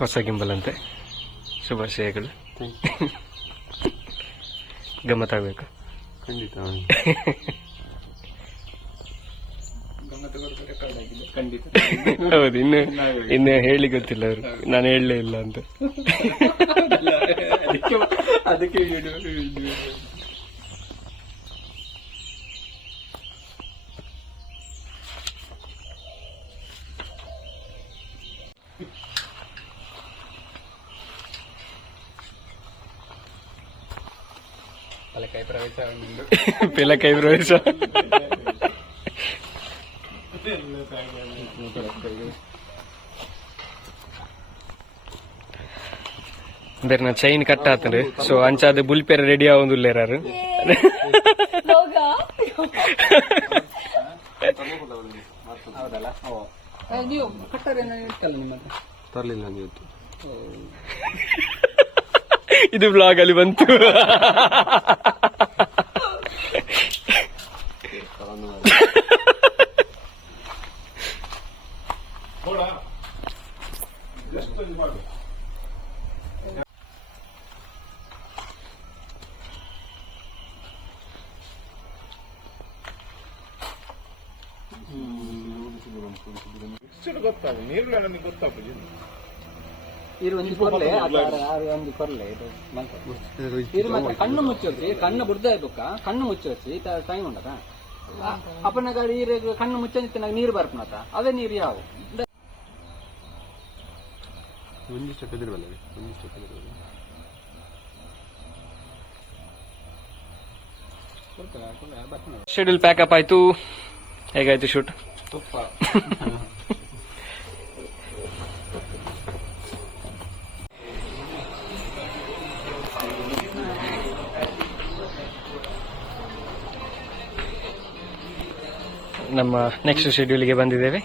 ಹೊಸ ಗಿಂಬಲ್ ಅಂತೆ. ಶುಭಾಶಯಗಳು. ಗಮ್ಮತ್ತಾಗಬೇಕು ಖಂಡಿತ. ಹೌದು, ಇನ್ನು ಹೇಳಿ ಗೊತ್ತಿಲ್ಲ ಅವರು, ನಾನು ಹೇಳಲೇ ಇಲ್ಲ ಅಂತ. ಅದಕ್ಕೆ ಪಿಲಕೈ ಪ್ರವೇಶ. ಬೇರೆ ನಾ ಚೈನ್ ಕಟ್ ಆತಂದ್ರೆ ಸೊ ಅಂಚಾದ ಬುಲ್ಪೇರ ರೆಡಿ ಆಗೋದಿಲ್ಲೇರಾರು. ನೀವು ತರಲಿಲ್ಲ ನೀವು. ಇದು ಬ್ಲಾಗ್ ಅಲ್ಲಿ ಬಂತು. ಗೊತ್ತಾಗ ನೀರು ಗೊತ್ತಾಗ್ತದೆ. ಕಣ್ಣು ಮುಚ್ಚೋದ್ರಿ, ಕಣ್ಣು ಬುಡ್ದ ಕಣ್ಣು ಮುಚ್ಚೋಸಿ ಟೈಮ್ ಉಂಟದ ಅಪ್ಪನ ಕಣ್ಣು ಮುಚ್ಚ ನೀರು ಬರ್ಪನತ ಅವೇ ನೀರು ಯಾವ ಶೆಡ್ಯೂಲ್ ಪ್ಯಾಕಪ್ ಆಯ್ತು. ಹೇಗಾಯ್ತು ಶೂಟ್? ತುಪ್ಪ ನಮ್ಮ ನೆಕ್ಸ್ಟ್ ಶೆಡ್ಯೂಲ್ಗೆ ಬಂದಿದ್ದೇವೆ.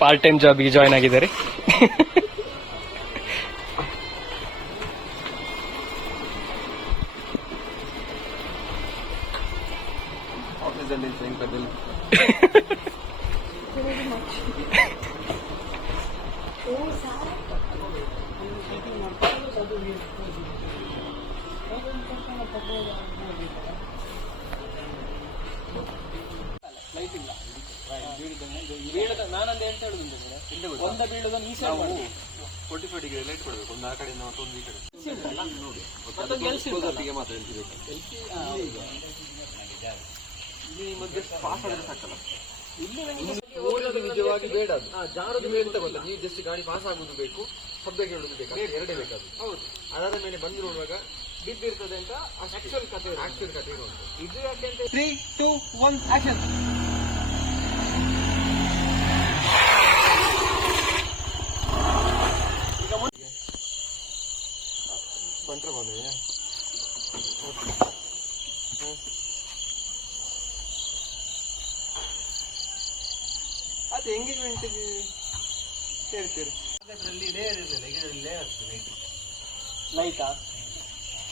ಪಾರ್ಟ್ ಟೈಮ್ ಜಾಬ್ಗೆ ಜಾಯ್ನ್ ಆಗಿದ್ದಾರೆ. ನಾನಂದ ಎಂತ ಹೇಳುದು ಒಂದ ಬೀಳುದ ಮೀಸೆ 45 ಡಿಗ್ರಿ ಲೈಟ್ ಕೊಡಬೇಕು. ಒಂದು ಆ ಕಡೆ ಒಂದು ಈ ಕಡೆ ಪಾಸ್ ಆದ್ರೆ ಸಾಕಲ್ಲ. ಓದೋದು ನಿಜವಾಗಿ ಬೇಡ, ಅದು ಜಾರದು ಎಂತ ಗೊತ್ತ, ನೀವು ಜಸ್ಟ್ ಗಾಡಿ ಪಾಸ್ ಆಗುದು ಬೇಕು, ಶಬ್ದ ಕೇಳುದು ಬೇಕು, ಎರಡೇ ಬೇಕಾದ್ರು. ಹೌದು, ಅದರ ಮೇಲೆ ಬಂದು ನೋಡುವಾಗ ಬಿದ್ದಿರ್ತದೆ ಅಂತ ಆಕ್ಚುಯಲ್ ಕಥೆ ಇರುವಂತ ಇದು. ಯಾಕೆ ಅಂತ 3, 2, 1 ಆಕ್ಷನ್. ಮಂತ್ರ ಬಂದಿದೆ. ಅದು ಎಂಗೇಜ್ಮೆಂಟ್ ಸೇರ್ತೀರಿ ಅದರಲ್ಲಿ ಲೇಯರ್ ಇರಲಿಲ್ಲ, ಇದರಲ್ಲಿ ಲೇಯರ್ ಆಗ್ತದೆ. ಲೈಟಾ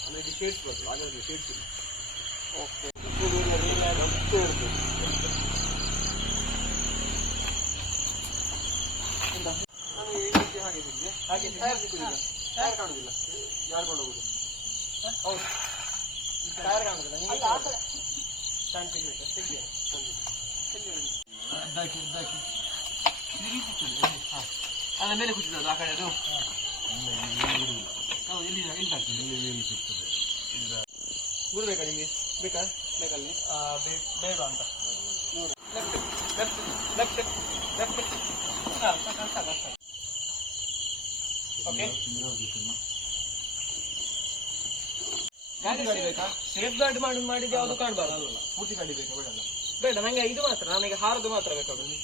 ಅಂದ್ರೆ ಇದು ಶೇಡ್ಸ್ ಬರ್ತದೆ, ಹಾಗಾದ್ರೆ ಶೇಡ್ಸ್ ಇಲ್ಲ. ಓಕೆ, ನಾನು ಈ ರೀತಿ ಹಾಗೆ ಹಾಗೆ ಟೈರ್ ಸಿಕ್ಕುದಿಲ್ಲ, ಟೈರ್ ಕಾಣುದಿಲ್ಲ, ಯಾರು ಕೊಂಡು ಹೋಗುದು? ಹೌದು, ಟೈರ್ ಕಾಣುದಿಲ್ಲ. ಅದ ಮೇಲೆ ಕೂತಿದ್ದು ಆ ಕಡೆ ಅದು ಗುರು ಬೇಕಾ ನಿಮಗೆ? ಬೇಕಾ? ಬೇಕಲ್ಲಿ ಬೇಡ ಅಂತ ನೋಡಿ. ಓಕೆ, ಗಾಡಿ ಬೇಕಾ? ಸೇಫ್ ಗಾರ್ಡ್ ಮಾಡಿದ್ದು ಯಾವುದು ಕಾಣಬಾರ್ದು. ಅಲ್ಲ, ಪೂರ್ತಿ ಗಾಡಿ ಬೇಕಾ? ಬೇಡ ಬೇಡ, ನಂಗೆ ಇದು ಮಾತ್ರ, ನನಗೆ ಹಾರದು ಮಾತ್ರ ಬೇಕಾಗುದು.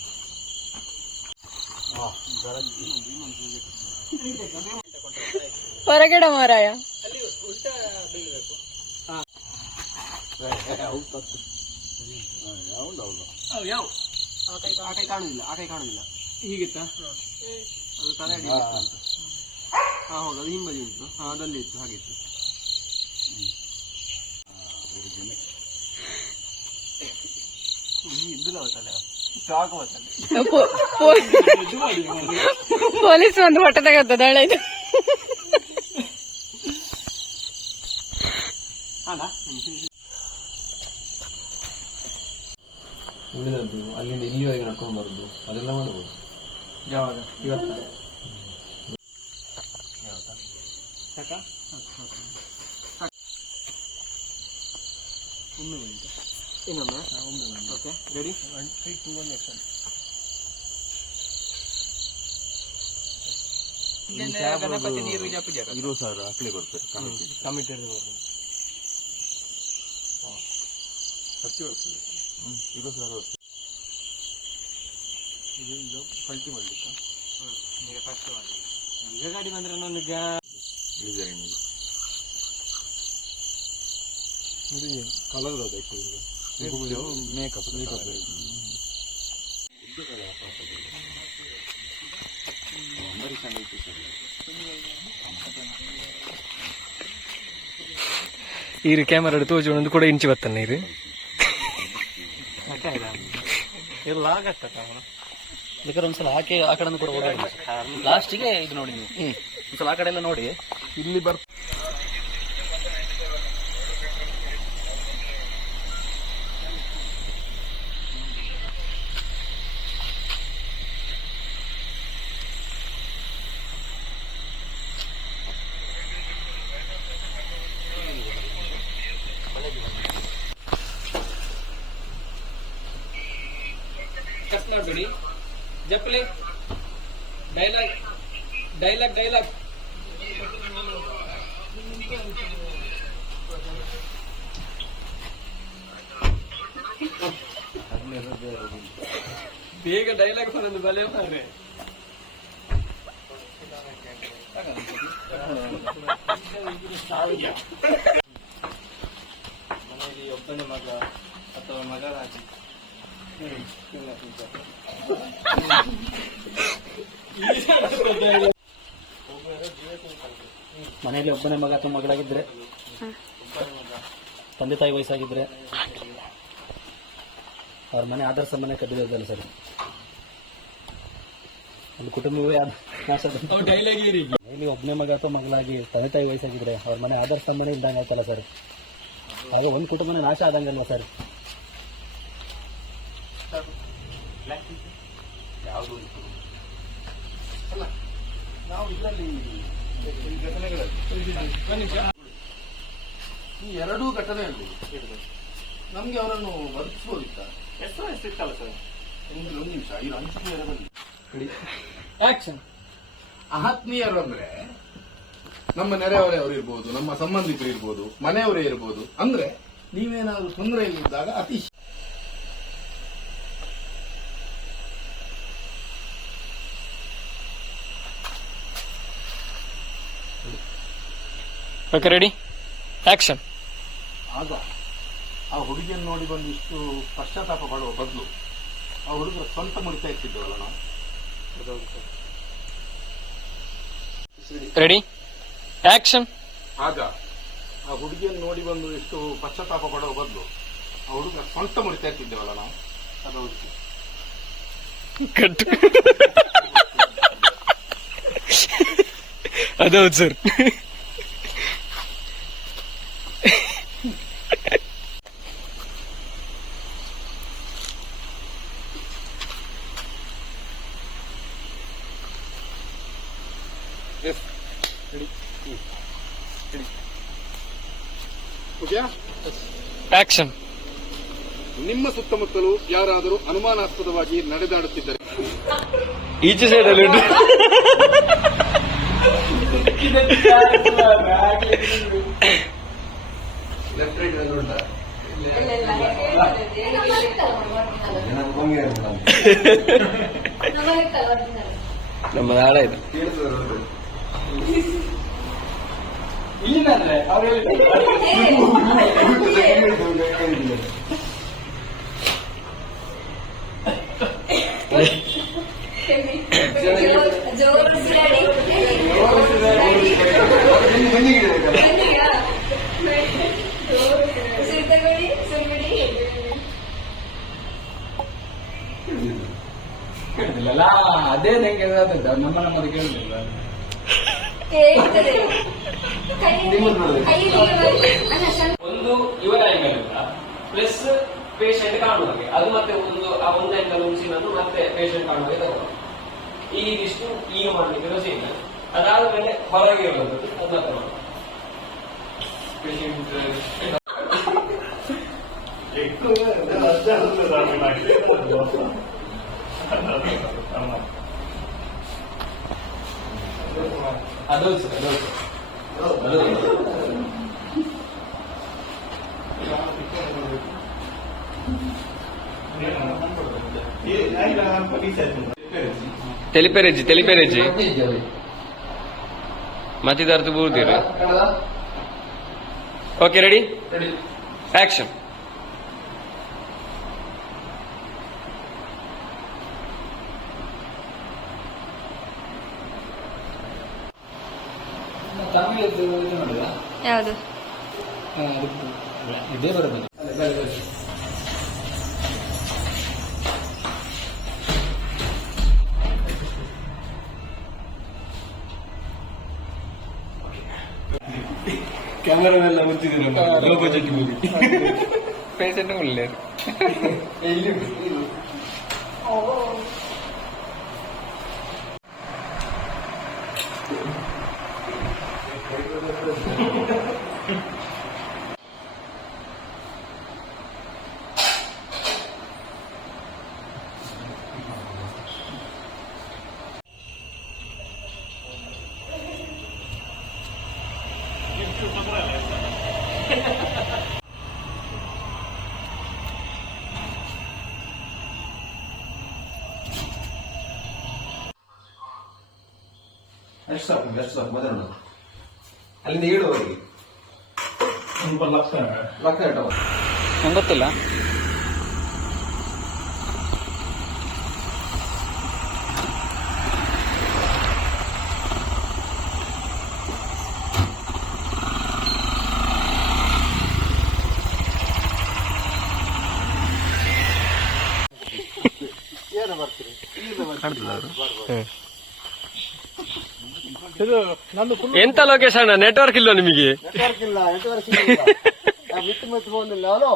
ಹೊರಗಡೆ ಮಾರಾಯ ಅಲ್ಲಿ ಉಲ್ಟಾ ಬೀಳ್ಬೇಕು. ಯಾವ ಆ ಕೈ ಕಾಣುದಿಲ್ಲ, ಆ ಕೈ ಕಾಣುದಿಲ್ಲ. ಹೀಗಿತ್ತ ಅದು ತಲೆ ಅಡಿ. ಹಾ ಹೌದು, ಅದು ಹಿಂಬದಿ ಉಂಟು. ಹಾ, ಅದಲ್ಲಿ ಇತ್ತು, ಹಾಗಿತ್ತು. ಪೊಲೀಸ್ ಒಂದು ಹೊಟ್ಟೆ ತಗತ್ತದ ಹಳೆದು. ಉಳಿದದ್ದು ಅಲ್ಲಿಂದ ಇಲ್ಲಿವರೆಗೆ ನಡ್ಕೊಂಡು ಬರುದು ಅದೆಲ್ಲ ಮಾಡಬಹುದು. ಯಾವಾಗ? ಇವತ್ತ? ಇನ್ನೊಮ್ಮೆ ಓಕೆ ರೆಡಿ 1 3 2 1 ಆಕ್ಷನ್. ಗಣಪತಿ ನೀರು ಪೂಜೆ 20,000 ಅಪ್ಲೈ ಬರ್ತಾರೆ ಕಮಿಟಿ ಸತ್ಯ ಬರ್ತದೆ. 20,000 ಬರ್ತದೆ. ಇದು ಪಲ್ಟಿ ಮಾಡ್ಲಿಕ್ಕೆ ಈಗ ಫಸ್ಟ್ ಮಾಡಿ. ಈಗ ಗಾಡಿ ಬಂದ್ರೆ ನನಗೆ ಡಿಸೈನ್ ಕಲರ್ ಮೇಕಪ್ ಈರು ಕ್ಯಾಮರಾ ತೋಜು ಒಂದು ಕೂಡ ಇಂಚು ಬತ್ತಾನೆ ನೀರು ಬೇಕಾದ್ರೆ ಒಂದ್ಸಲ ಹಾಕಿ ಆ ಕಡೆ ಕೂಡ ಓಡಾಡಿ ಲಾಸ್ಟಿಗೆ ಇದು ನೋಡಿ ನೀವು ಒಂದ್ಸಲ ಆ ಕಡೆ ಎಲ್ಲ ನೋಡಿ ಇಲ್ಲಿ ಬರ್ತ ಬಿಡಿ ಜಪ್ಪಲಿ ಡೈಲಾಗ್ ಡೈಲಾಗ್ ಡೈಲಾಗ್ ಬೇಗ ಡೈಲಾಗ್ ಬರೋದು ಬಲೆ ಮಾಡ್ರೆ ಮನೆಯಲ್ಲಿ ಒಬ್ಬನೇ ಮಗ ಅಥವಾ ಮಗಳಾಗಿ ಮನೆಯಲ್ಲಿ ಒಬ್ಬನೇ ಮಗ ಅಥವಾ ಮಗಳಾಗಿದ್ರೆ ತಂದೆ ತಾಯಿ ವಯಸ್ಸಾಗಿದ್ರೆ ಅವ್ರ ಮನೆ ಆದರ್ಶ ಮನೆ ಕಟ್ಟಿದಲ್ಲ ಸರ್ ಒಂದು ಕುಟುಂಬವೇ ಮನೆಯಲ್ಲಿ ಒಬ್ಬನೇ ಮಗ ಅಥವಾ ಮಗಳಾಗಿ ತಂದೆ ತಾಯಿ ವಯಸ್ಸಾಗಿದ್ರೆ ಅವ್ರ ಮನೆ ಆದರ್ಶ ಮನೆ ಇದ್ದಂಗೆ ಆಯ್ತಲ್ಲ ಸರ್. ಆಗ ಒಂದು ಕುಟುಂಬನೇ ನಾಶ ಆದಂಗಲ್ವ ಸರ್. ಯಾವುದು ಅಲ್ಲ ನಾವು ಇದರಲ್ಲಿ ಈ ಎರಡೂ ಘಟನೆ ಹೇಳ್ಬೋದು. ನಮ್ಗೆ ಅವರನ್ನು ಬದುಕಿಸ್ಬೋದಿತ್ತ? ಎಷ್ಟಿತ್ತಲ್ಲ ಸರ್. ಒಂದು ನಿಮಿಷ ಇದು ಆತ್ಮೀಯರಲ್ಲಿ ಆತ್ಮೀಯರು ಅಂದ್ರೆ ನಮ್ಮ ನೆರೆಹೊರೆಯವರು ಇರ್ಬೋದು, ನಮ್ಮ ಸಂಬಂಧಿಕರು ಇರ್ಬೋದು, ಮನೆಯವರೇ ಇರ್ಬೋದು. ಅಂದ್ರೆ ನೀವೇನಾದ್ರೂ ತೊಂದರೆಯಲ್ಲಿದ್ದಾಗ ಅತಿ ಓಕೆ ರೆಡಿ ಆಕ್ಷನ್. ಆಗ ಆ ಹುಡುಗಿಯನ್ನು ನೋಡಿ ಬಂದು ಇಷ್ಟು ಪಶ್ಚಾತ್ತಾಪ ಪಡುವ ಬದಲು ಆ ಹುಡುಗರ ಸ್ವಂತ ಮುಡಿತಾ ಇರ್ತಿದ್ದೇವಲ್ಲ ನಾವು. Ready action. ಆಗ ಆ ಹುಡುಗಿಯನ್ನು ನೋಡಿ ಬಂದು ಇಷ್ಟು ಪಶ್ಚಾತ್ತಾಪ ಪಡುವ ಬದಲು ಆ ಹುಡುಗರ ಸ್ವಂತ ಮುಡಿತಾ ಇರ್ತಿದ್ದೇವಲ್ಲ ನಾವು. ಅದು ಕಟ್ ಅದೌದು ಸರ್. ಆಕ್ಷನ್. ನಿಮ್ಮ ಸುತ್ತಮುತ್ತಲೂ ಯಾರಾದರೂ ಅನುಮಾನಾಸ್ಪದವಾಗಿ ನಡೆದಾಡುತ್ತಿದ್ದರೆ ಈಚೆ ಸೈಡಲ್ಲಿ ಉಂಟು. ನಮ್ಮ ನಾಡ ಇದು ಅಲ್ಲ ಅದೇ ನಂಗೆ ನಮ್ಮದು ಕೇಳಿಲ್ಲ. ಒಂದು ಇವರ ಆಂಗಲ್ ಇಂದ ಪ್ಲಸ್ ಪೇಷಂಟ್ ಕಾಣುವಾಗೆ ಅದು ಮತ್ತೆ ಒಂದು ಆ ಒಂದು ಆಂಗಲ್ ಸೀನನ್ನು ಮತ್ತೆ ಪೇಷಂಟ್ ಕಾಣುವಾಗೆ ತಗೊಂಡು ಇದಿಷ್ಟು ಈಗ ಮಾಡ್ಲಿಕ್ಕೆ ಸೀನ್ ಅದಾದ್ಮೇಲೆ ಹೊರಗೆ ಇರೋದು ಅದು ಮತ್ತೆ ಮಾಡೋದು. ಪೇಷಂಟ್ ಅದು తెలిపేరేజీ మతిదారుతూ పూర్తీరు. Okay ready action. ಯಾವುದು ಇದೇ ಬರಬೇಕು. ಕ್ಯಾಮರಾವೆಲ್ಲ ಮುಚ್ಚಿದ್ರು ಲೋ ಬಜೆಟ್ ಮೂವಿ ಪೇಷಂಟ್ ಒಳ್ಳೆ ಎಷ್ಟು ಸಾಕು ಮೊದಲು ಅಲ್ಲಿಂದ ಏಳುವರೆಗೆ ಲಕ್ಷ ನಂಗೆ ಗೊತ್ತಿಲ್ಲ. ಏನು ಬರ್ತೀರಿ ಎಂತ ಲೊಕೇಶನ್ ನೆಟ್ವರ್ಕ್ ಇಲ್ವ ನಿಮಗೆ? ನೆಟ್ವರ್ಕ್ ಇಲ್ಲ ಮಿತ್ತು ಮಿತ್ತು ಫೋನ್ ಇಲ್ಲ. ಹಲೋ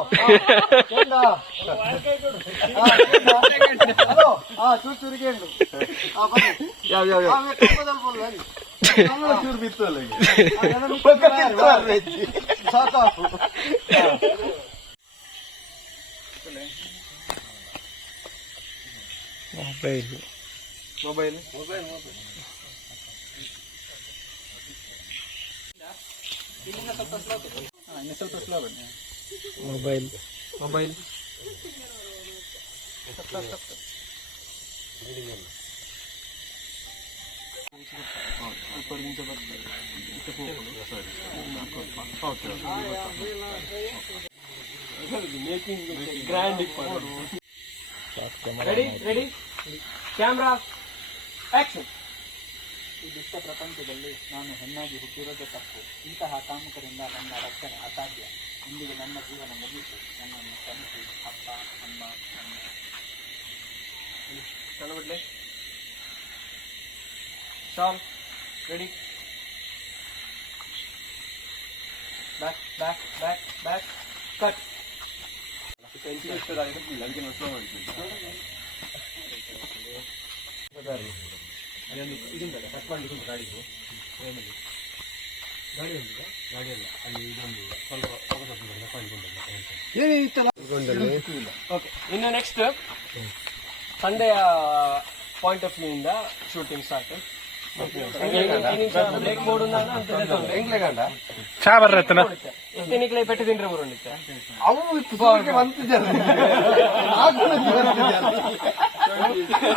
ಹಲೋ ಚೂರಿಗೆ ಚೂರು ಬಿತ್ತು ಅಲ್ಲ ಸಾಕು. ಮೊಬೈಲ್ ಇನ್ನು ಸ್ವಲ್ಪ ಸ್ಲೋ ಬನ್ನಿ. Mobile making grand. Ready camera action. ಈ ದುಷ್ಟ ಪ್ರಪಂಚದಲ್ಲಿ ನಾನು ಹೆಣ್ಣಾಗಿ ಹುಟ್ಟಿರೋದೇ ತಪ್ಪು. ಇಂತಹ ಕಾಮುಕರಿಂದ ನನ್ನ ರಕ್ಷಣೆ ಅಸಾಧ್ಯ. ಇಂದಿಗೆ ನನ್ನ ಜೀವನ ಮುಗಿಯಿತು. ನನ್ನನ್ನು ಕ್ಷಮಿಸಿ ಅಪ್ಪ, ಅಮ್ಮ, ಅಮ್ಮ. ಕಣಬಿಡ್ಲೆ ಶಾಲ್ ready back back back back cut. ಇದೊಂದು ಕಟ್ ಮಾಡಲಿಕ್ಕೆ ಗಾಡಿಗೂ ಗಾಡಿ ಉಂಟು ಗಾಡಿ ಅಲ್ಲ ಅಲ್ಲಿ ಇದೊಂದು ಸ್ವಲ್ಪ ಓಕೆ. ಇನ್ನು ನೆಕ್ಸ್ಟ್ ಸಂಡೆಯ ಪಾಯಿಂಟ್ ಆಫ್ ವ್ಯೂ ಇಂದ ಶೂಟಿಂಗ್ ಸ್ಟಾರ್ಟ್. ಬ್ರೇಕ್ ಬೋರ್ಡ್ ಚಾ ಬರ್ರತ್ತನ ಎತ್ತನಿಕ್ಲೆ ಪೆಟ್ಟು ತಿಂಡ್ರೆ ಬರೋಣಿತ್ತೆ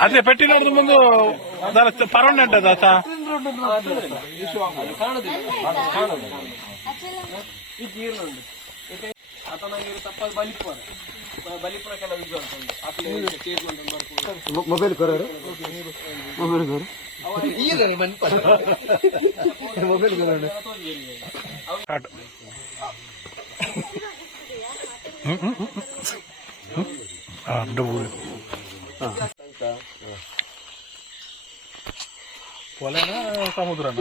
ಅದೇ ಪೆಟ್ಟಿ ನೋಡಿದ ಮುಂದೆ ಪರವಣ್ಣ ಉಂಟದ ಕಾಣುದಿಲ್ಲ ಈ ಗೀರ್ನುಂಡು ಅಥವಾ ನಂಗೆ ತಪ್ಪಾಗಿ ಬಲಿಪುರ ಕೆಲವು ಇದು ಅಂತ ಮೊಬೈಲ್ ಕೊರೋರು ಮೊಬೈಲ್ ಕೊರೋರು ಪೊಲೆನ ಸಮುದ್ರನ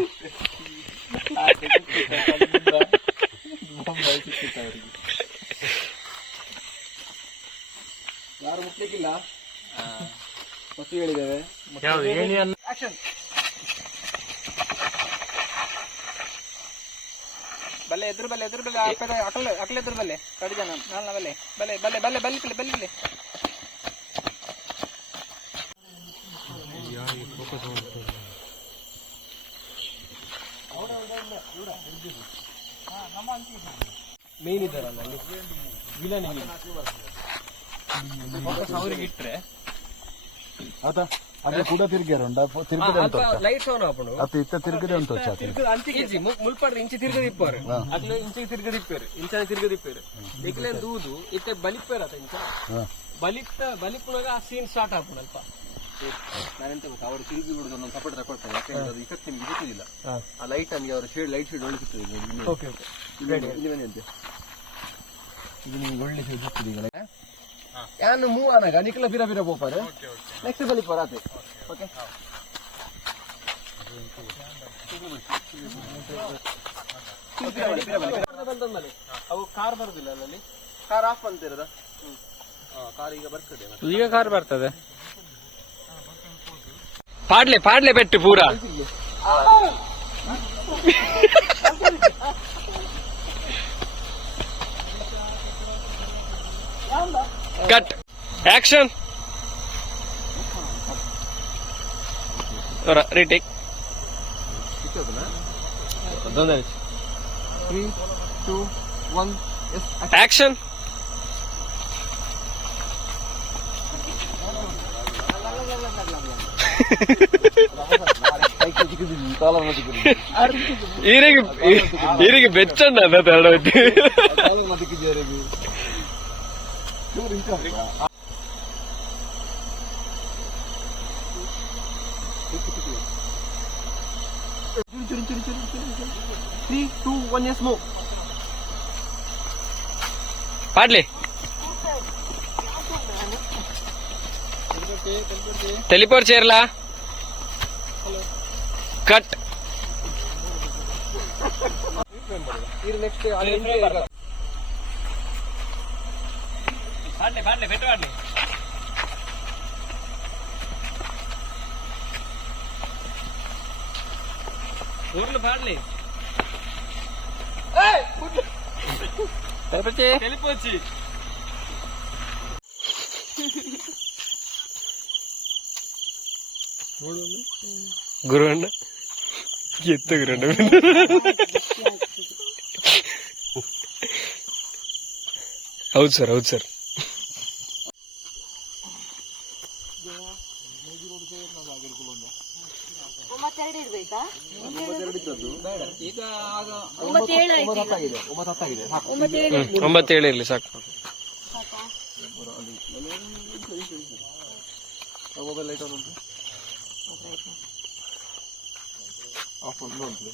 ಯಾರು ಮುಟ್ಲಿಕ್ಕಿಲ್ಲ ಹೊತ್ತು ಹೇಳಿದ್ದೇವೆ. ಯಾವ್ದು ಏಣಿಯನ್ನು ಆಕ್ಷನ್. ಬಲ್ಲೆ ಎದುರು ಬಲ್ಲೆ ಅಕಲ ಎದುರು ಬಲ್ಲೆ ಕಡಿ ಜನ ನಾಲ್ನ ಬಲ್ಲೆ ಬಲ್ಲೆ ಬಲ್ಲೆ ಬಲ್ಲೆ ಬಲ್ಲಿ ಬಲ್ಲಿ ಮೇನ್ ಇದ್ದಾರಲ್ಲ ಅಲ್ಲಿ ವಿಲನ್ ಅವರಿಗೆ ಇಟ್ರೆ ಅದು ಕೂಡ ತಿರುಗ್ಯಾರುಂಡ ತಿರುಗದೆ ಅಂತ ಲೈಟ್ಸ್ ಆನ್ ಆಪುಂಡು ಅದು ಇತ್ತ ತಿರುಗದೆ ಅಂತ ಅಂಚಿಗೆ ಮುಲ್ಪಡ್ರೆ ಇಂಚಿ ತಿರ್ಗದಿಪ್ಪರು ಅಕ್ಲೆ ಇಂಚಿಗೆ ತಿರ್ಗದಿಪ್ಪೇರು ಇಂಚನೆ ತಿರ್ಗದಿಪ್ಪೇರು ಇಕ್ಲೆ ದೂದು ಇತ್ತೆ ಬಲಿಪ್ಪೇರ ಆತ ಇಂಚ ಬಲಿಪ್ಪುನಾಗ ಆ ಸೀನ್ ಸ್ಟಾರ್ಟ್ ಆಪುಂಡು ಅಲ್ಪ. ನಾನೆಂತ ಗೊತ್ತಾ, ಅವರು ತಿರುಗಿ ಬಿಡುದು ಒಂದು ಸಪೋರ್ಟ್ ತಗೊಳ್ತಾರೆ. ಯಾಕಂದ್ರೆ ಅದು ಇಫೆಕ್ಟ್ ನಿಮ್ಗೆ ಸಿಕ್ಕುದಿಲ್ಲ. ಆ ಲೈಟ್ ನಮಗೆ ಅವರ ಶೇಡ್ ಲೈಟ್ ಶೇಡ್ ಒಳ್ಳೆ ಸಿಗ್ತದೆ ನೋಡಿ. ಓಕೆ ಓಕೆ ಇಲ್ಲಿ ಬಂದಂತೆ ಇದು ನಿಮ್ಗೆ ಒಳ್ಳೆ ಶೇಡ್ ಸಿಗ್ತದೆ ಈಗ. ಯಾನು ಮೂವ್ ಆನಾಗ ನಿಖಲ ಬಿರ ಬಿರ ಬೋಪಾರೆ ನೆಕ್ಸ್ಟ್ ಬಲಿ ಪರಾತೆ. ಓಕೆ ಬಂದಂದ್ಮೇಲೆ ಅವು ಕಾರ್ ಬರುದಿಲ್ಲ ಅಲ್ಲಿ, ಕಾರ್ ಆಫ್ ಅಂತಿರದ. ಕಾರ್ ಈಗ ಬರ್ತದೆ. ಈಗ ಕಾರ್ ಬರ್ತದೆ. ಪಾಡ್ಲೆ ಬೆಟ್ಟು ಪೂರಾ ಕಟ್ ಆಕ್ಷನ್ ರೀಟೇಕ್ 3, 2, 1 ಆಕ್ಷನ್. ಈರಿಗೆ ಬೆಚ್ಚಣ್ಣ ಪಾಡ್ಲಿ ಟೆಲಿಪೋರ್ಟ್ చేరలా ಕಟ್. ಪಾಡ್ಲಿ ಬೆಟ್ಟು ಪಾಡ್ಲಿ. ఊర్లు పాడలే వెళ్ళిపోచ్చి ಗುರುವಣ್ಣ ಎತ್ತ ಗುರುವಣ್ಣ ಹೌದು ಸರ್ ಈಗ 9-7 ಇರ್ಲಿ ಸಾಕು. ಮೊಬೈಲ್ ಲೈಟ್ ಆನ್ ಉಂಟು, ಆಫ್ ಉಂಟು.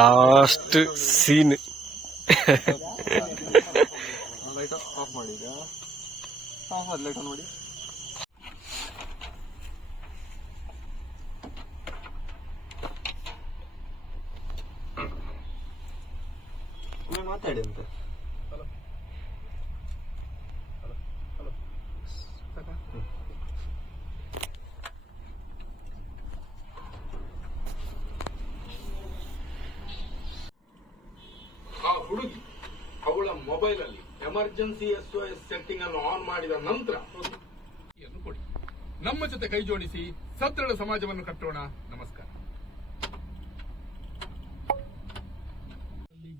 ಲಾಸ್ಟ್ ಸೀನ್ ಲೈಟ್ ಆಫ್ ಮಾಡಿ. ಈಗ ಲೈಟ್ ಆನ್ ಮಾಡಿ. ಮಾತಾಡಿ ಅಂತ ಆ ಹುಡುಗಿ ಅವಳ ಮೊಬೈಲ್ ಅಲ್ಲಿ ಎಮರ್ಜೆನ್ಸಿ SOS ಸೆಟ್ಟಿಂಗ್ ಅನ್ನು ಆನ್ ಮಾಡಿದ ನಂತರ ಕೊಡಿ. ನಮ್ಮ ಜೊತೆ ಕೈ ಜೋಡಿಸಿ ಸದೃಢ ಸಮಾಜವನ್ನು ಕಟ್ಟೋಣ. ನಮಸ್ಕಾರ.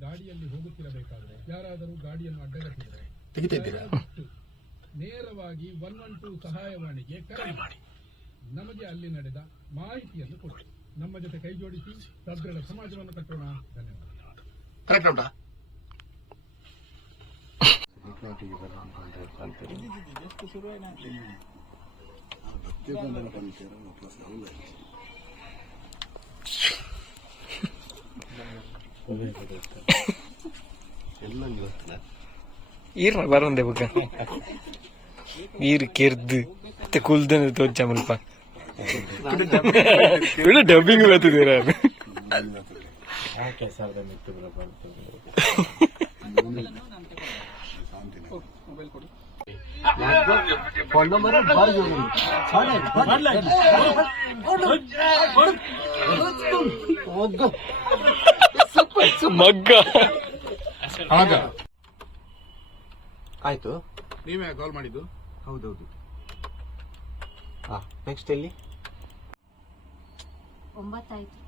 ಗಾಡಿಯಲ್ಲಿ ಹೋಗುತ್ತಿರಬೇಕಾದ್ರೆ ಯಾರಾದರೂ ಗಾಡಿಯನ್ನು ಅಡ್ಡಗಟ್ಟಿದರೆ ನೇರವಾಗಿ 112 ಸಹಾಯವಾಣಿಗೆ ಕರೆ ಮಾಡಿ ನಮಗೆ ಅಲ್ಲಿ ನಡೆದ ಮಾಹಿತಿಯನ್ನು ಕೊಡಿ. ನಮ್ಮ ಜೊತೆ ಕೈ ಜೋಡಿಸಿ ಸದೃಢ ಸಮಾಜವನ್ನು ಕಟ್ಟೋಣ. ಧನ್ಯವಾದ. ಕರೆಕ್ಟ್ ಉಂಟಾ? ಈರ್ನ ಬರಂದೆ ಬುಕ್ಕ ಈರು ಕೆರ್ದು ಮತ್ತೆ ಕುಲ್ದನ ತೋಚ ಮುಲ್ಪ ഇവിടെ ഡബിങ് പറ്റുന്നതാണ് ಮಗ್ಗ ಆಗ ಆಯ್ತು. ನೀವೇ ಕಾಲ್ ಮಾಡಿದ್ದು? ಹೌದೌದು. ನೆಕ್ಸ್ಟ್ ಎಲ್ಲಿ? 9 ಆಯ್ತು.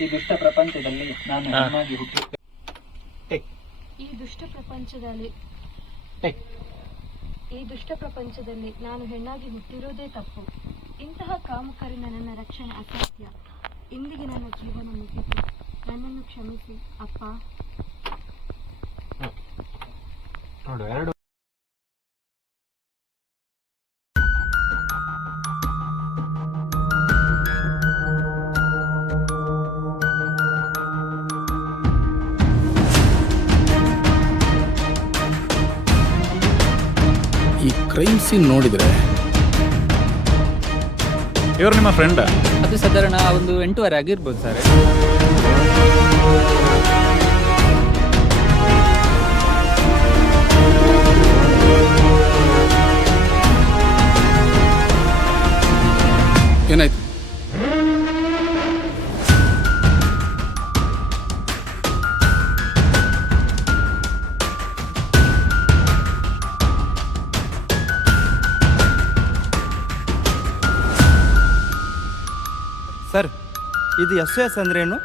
ಈ ದುಷ್ಟ ಪ್ರಪಂಚದಲ್ಲಿ ನಾನು ಹೆಣ್ಣಾಗಿ ಹುಟ್ಟಿ ಈ ದುಷ್ಟ ಪ್ರಪಂಚದಲ್ಲಿ ನಾನು ಹೆಣ್ಣಾಗಿ ಹುಟ್ಟಿರೋದೇ ತಪ್ಪು. ಇಂತಹ ಕಾಮುಕರಿಂದ ನನ್ನ ರಕ್ಷಣೆ ಅಸಾಧ್ಯ. ಇಂದಿಗೆ ನನ್ನ ಜೀವನ ಮುಗಿತು. ನನ್ನನ್ನು ಕ್ಷಮಿಸಿ ಅಪ್ಪ. ನೋಡು, ಎರಡು ಈ ಕ್ರೈಮ್ ಸೀನ್ ನೋಡಿದ್ರೆ ಇವರು ನಿಮ್ಮ ಫ್ರೆಂಡ್? ಅದು ಸಾಧಾರಣ ಒಂದು 8:30 ಆಗಿರ್ಬೋದು ಸರ್. ಏನಾಯ್ತು? ಸರ್, ಇದು SOS ಅಂದ್ರೇನು?